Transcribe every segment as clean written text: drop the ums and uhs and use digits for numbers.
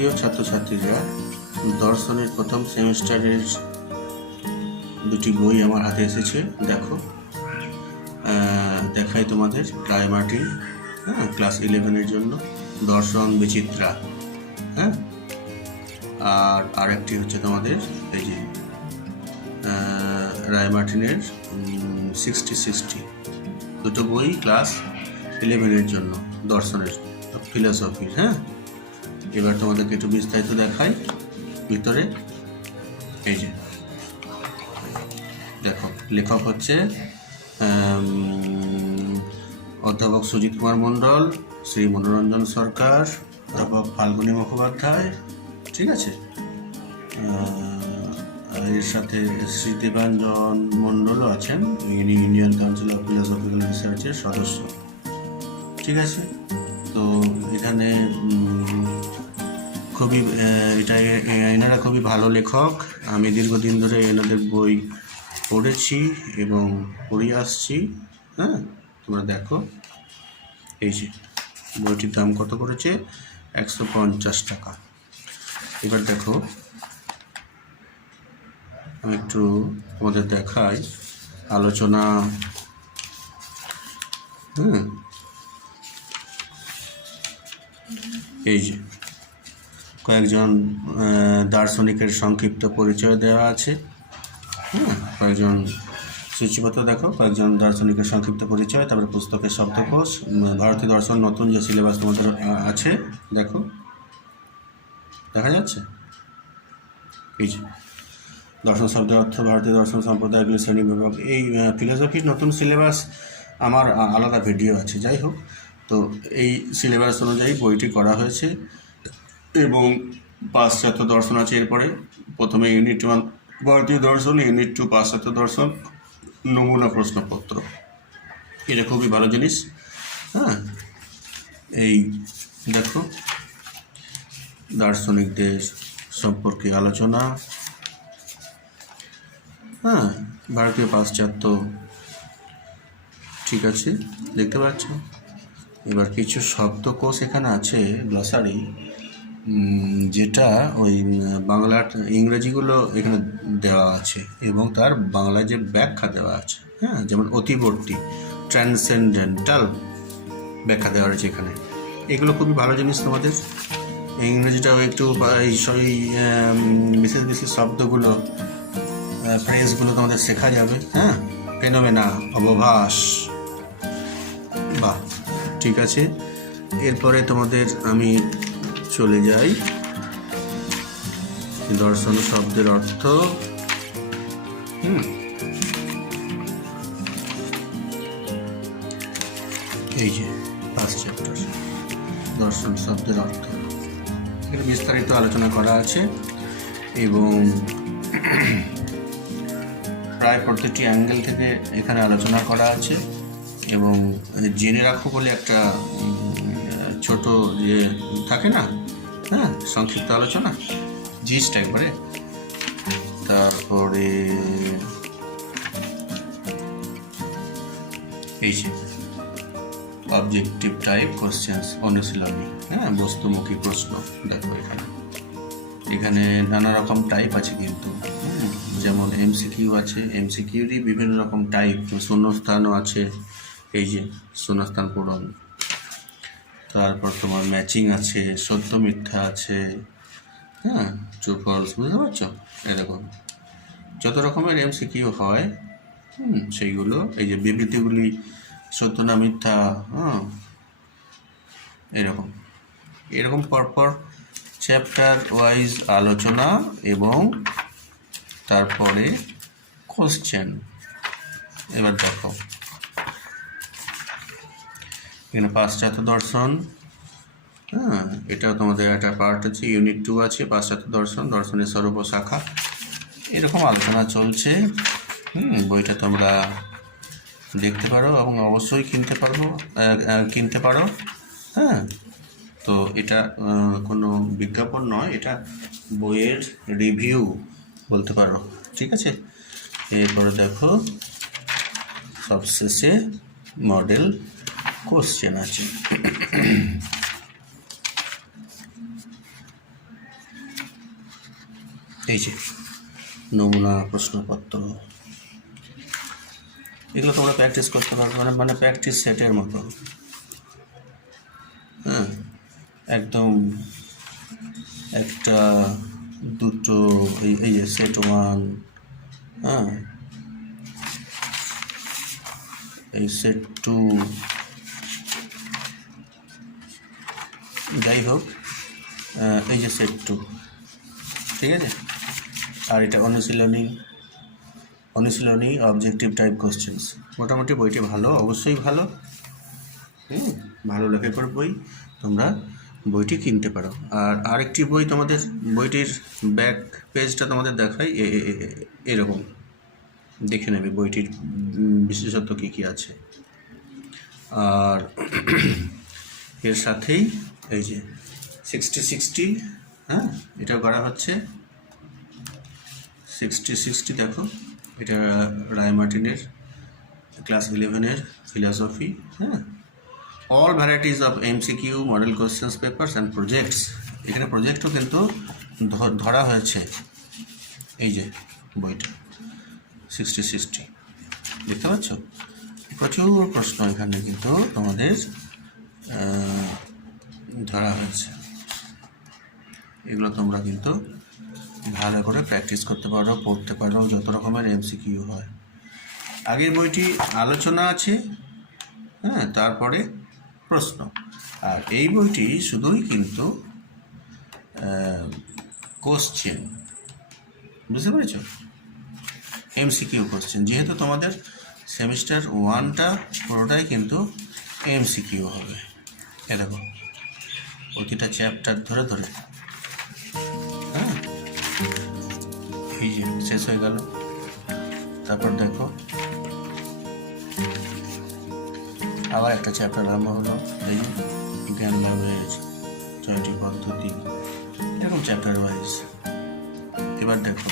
প্রিয় ছাত্রছাত্রীরা, দর্শনের প্রথম সেমিস্টারের দুটি বই আমার হাতে এসেছে। দেখো, দেখাই তোমাদের। রায় মার্টিন, ক্লাস 11-এর জন্য দর্শন বিচিত্রা, আর আরেকটি হচ্ছে তোমাদের এই যে রায় মার্টিনের 60-60। দুটো বই ক্লাস 11-এর জন্য দর্শনের, ফিলসফির। এবার তোমাদেরকে একটু বিস্তারিত দেখাই ভিতরে। এই যে দেখো, লেখক হচ্ছে অধ্যাপক সুজিত কুমার মণ্ডল, শ্রী মনোরঞ্জন সরকার, অধ্যাপক ফাল্গুনী মুখোপাধ্যায়, ঠিক আছে। এর সাথে শ্রী দেবাঞ্জন মণ্ডলও আছেন, ইনি ইন্ডিয়ান কাউন্সিল অফ ফিলোসফিক্যাল রিসার্চের সদস্য, ঠিক আছে। তো এখানে খুবই এনারা খুবই ভালো লেখক। আমি দীর্ঘদিন ধরে এনাদের বই পড়েছি এবং পড়ে আসছি। তোমরা দেখো, এই যে বইটির দাম কত করেছে, 150 টাকা। এবার দেখো, আমি একটু তোমাদের দেখাই আলোচনা। এই যে কয়েকজন দার্শনিকের সংক্ষিপ্ত পরিচয় দেওয়া আছে। কয়েকজন সূচিপত্র দেখো, কয়েকজন দার্শনিকের সংক্ষিপ্ত পরিচয়, তারপরে পুস্তকের শব্দকোষ, ভারতীয় দর্শন নতুন যে সিলেবাস তোমাদের আছে, দেখো দেখা যাচ্ছে। এই যে দর্শন শব্দের অর্থ, ভারতীয় দর্শন সম্প্রদায়গুলি শ্রেণী বিভাগ। এই ফিলোসফির নতুন সিলেবাস আমার আলাদা ভিডিও আছে। যাই হোক, তো এই সিলেবাস অনুযায়ী বইটি করা হয়েছে এবং পাশ্চাত্য দর্শন আছে। এরপরে প্রথমে ইউনিট 1 ভারতীয় দর্শন, ইউনিট 2 পাশ্চাত্য দর্শন, নমুনা প্রশ্নপত্র। এটা খুবই ভালো জিনিস। এই দেখো, দার্শনিকদের সম্পর্কে আলোচনা, ভারতীয় পাশ্চাত্য, ঠিক আছে, দেখতে পাচ্ছ। এবার কিছু শব্দকোষ এখানে আছে, গ্লসারি, যেটা ওই বাংলার ইংরেজিগুলো এখানে দেওয়া আছে এবং তার বাংলায় যে ব্যাখ্যা দেওয়া আছে। যেমন অতিবর্তী, ট্রান্সেন্ডেন্টাল ব্যাখ্যা দেওয়া রয়েছে এখানে। এগুলো খুবই ভালো জিনিস তোমাদের। ইংরেজিটাও একটু বিশেষ বিশেষ শব্দগুলো, ফ্রেজগুলো তোমাদের শেখা যাবে। ফেনোমেনা, অবভাস, বাহ, ঠিক আছে। এরপরে তোমাদের আমি চলে যাই দর্শন শব্দের অর্থ। এই যে ফার্স্ট চ্যাপ্টার, দর্শন শব্দের অর্থ, এখানে বিস্তারিত আলোচনা করা আছে এবং প্রায় প্রত্যেকটি অ্যাঙ্গেল থেকে এখানে আলোচনা করা আছে। এবং জেনে রাখো বলে একটা ছোট যে থাকে না, সংক্ষিপ্ত আলোচনা, জিস্ট একবারে। তারপরে এই যে অবজেক্টিভ টাইপ কোশ্চেন্স, অনুশীলনী, বস্তুমুখী প্রশ্ন। দেখো এখানে নানা রকম টাইপ আছে কিন্তু, যেমন এমসিকিউ আছে, এমসিকিউরই বিভিন্ন রকম টাইপ, শূন্যস্থানও আছে, এই যে শূন্যস্থান পূরণ। তারপর তোমার ম্যাচিং আছে, সত্য মিথ্যা আছে, ট্রু ফলস, বুঝতে পারছো? এরকম যত রকমের এমসিকিউ হয়, সেইগুলো, এই যে বিবৃতিগুলি সত্য না মিথ্যা, এরকম পরপর চ্যাপ্টার ওয়াইজ আলোচনা এবং তারপরে কোশ্চেন। এবার দেখো, এখানে পাশ্চাত্য দর্শন, এটাও তোমাদের একটা পার্ট আছে। ইউনিট 2 আছে পাশ্চাত্য দর্শন, দর্শনের স্বরূপ ও শাখা, এরকম আলোচনা চলছে। বইটা তোমরা দেখতে পারো এবং অবশ্যই কিনতে পারো। তো এটা কোনো বিজ্ঞাপন নয়, এটা বইয়ের রিভিউ বলতে পারো, ঠিক আছে। এরপরে দেখো, সবশেষে মডেল কোশ্চেন আছে। এই যে নমুনা প্রশ্নপত্র, এগুলো তোমরা প্র্যাকটিস করতে পারবে, মানে প্র্যাকটিস সেটের মতো। হ্যাঁ, একদম একটা দুটো, এই যে সেট 1, হ্যাঁ, এই সেট 2, যাই হোক এই যে সেট 2, ঠিক আছে। আর এটা অনুশীলনী অবজেক্টিভ টাইপ কোশ্চেন্স। মোটামুটি বইটি ভালো, অবশ্যই ভালো। ভালো লেখা করে বই, তোমরা বইটি কিনতে পারো। আর আরেকটি বই তোমাদের, বইটির ব্যাক পেজটা তোমাদের দেখাই, এরকম দেখে নেবে বইটির বিশেষত্ব কী কী আছে। আর এর সাথেই এই যে 60-60, হ্যাঁ, এটাও করা হচ্ছে। 60-60 দেখো, এটা রায় মার্টিনের ক্লাস 11-এর ফিলসফি। হ্যাঁ, all varieties of MCQ, model questions papers and projects. এখানে প্রজেক্টও কিন্তু ধরা হয়েছে। এই যে বইটা 60-60 দেখতে পাচ্ছ, প্রচুর প্রশ্ন এখানে কিন্তু তোমাদের ধরা হয়েছে। এগুলো তোমরা কিন্তু ভালো করে প্র্যাকটিস করতে পারো, পড়তে পারো, যত রকমের এমসিকিউ হয়। আগের বইটি আলোচনা আছে, হ্যাঁ, তারপরে প্রশ্ন। আর এই বইটি শুধুই কিন্তু কোশ্চেন, বুঝতে পেরেছ, এমসিকিউ কোশ্চেন। যেহেতু তোমাদের সেমিস্টার 1টা পুরোটাই কিন্তু এমসিকিউ হবে। এরকম প্রতিটা চ্যাপ্টার ধরে ধরে, হ্যাঁ, এই যে শেষ হয়ে গেল। তারপর দেখো আবার একটা চ্যাপ্টার আরম্ভ হলো, এই জ্ঞান লাভের 6টি পদ্ধতি, এরকম চ্যাপ্টার ওয়াইজ। এবার দেখো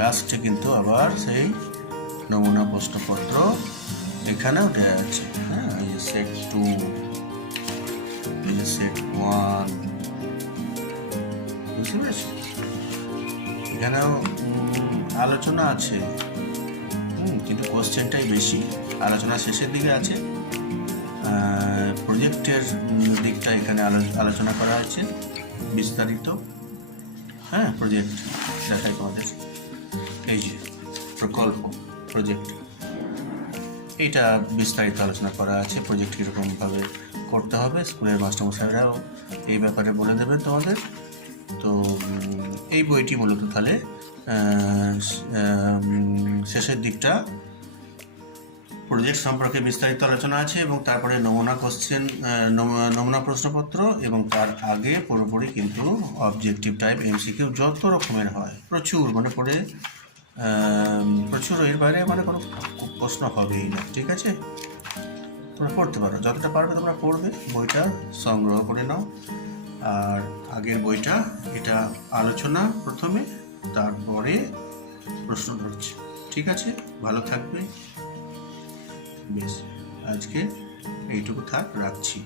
লাস্টে কিন্তু আবার সেই নমুনা প্রশ্নপত্র এখানেও দেওয়া আছে। হ্যাঁ, এই যে সেট 2, এই যে সেট 1, বুঝতে পেরেছি। এখানেও আলোচনা আছে, কিন্তু কোশ্চেনটাই বেশি, আলোচনা শেষের দিকে আছে। প্রজেক্টের দিকটা এখানে আলোচনা করা আছে বিস্তারিত। হ্যাঁ, প্রজেক্ট দেখাই তোমাদের, এই যে প্রকল্প প্রজেক্ট, এইটা বিস্তারিত আলোচনা করা আছে। প্রজেক্ট কীরকমভাবে করতে হবে স্কুলের মাস্টারমশাইরাও এই ব্যাপারে বলে দেবেন তোমাদের। তো এই বইটি মূলত তাহলে শেষের দিকটা প্রজেক্ট সম্পর্কে বিস্তারিত আলোচনা আছে, এবং তারপরে নমুনা কোশ্চেন, নমুনা প্রশ্নপত্র, এবং তার আগে পুরোপুরি কিন্তু অবজেক্টিভ টাইপ এমসিকিউ যত রকমের হয়, প্রচুর, মানে পড়ে প্রচুর, এর বাইরে মানে কোনো প্রশ্ন হবেই না। ঠিক আছে, তোমরা পড়তে পারো, যতটা পারবে তোমরা পড়বে, বইটা সংগ্রহ করে নাও। আর আগের বইটা, এটা আলোচনা প্রথমে, তারপরে প্রশ্ন ধরছে। ঠিক আছে, ভালো থাকবে। বেশ, আজকে এইটুকু থাক, রাখছি।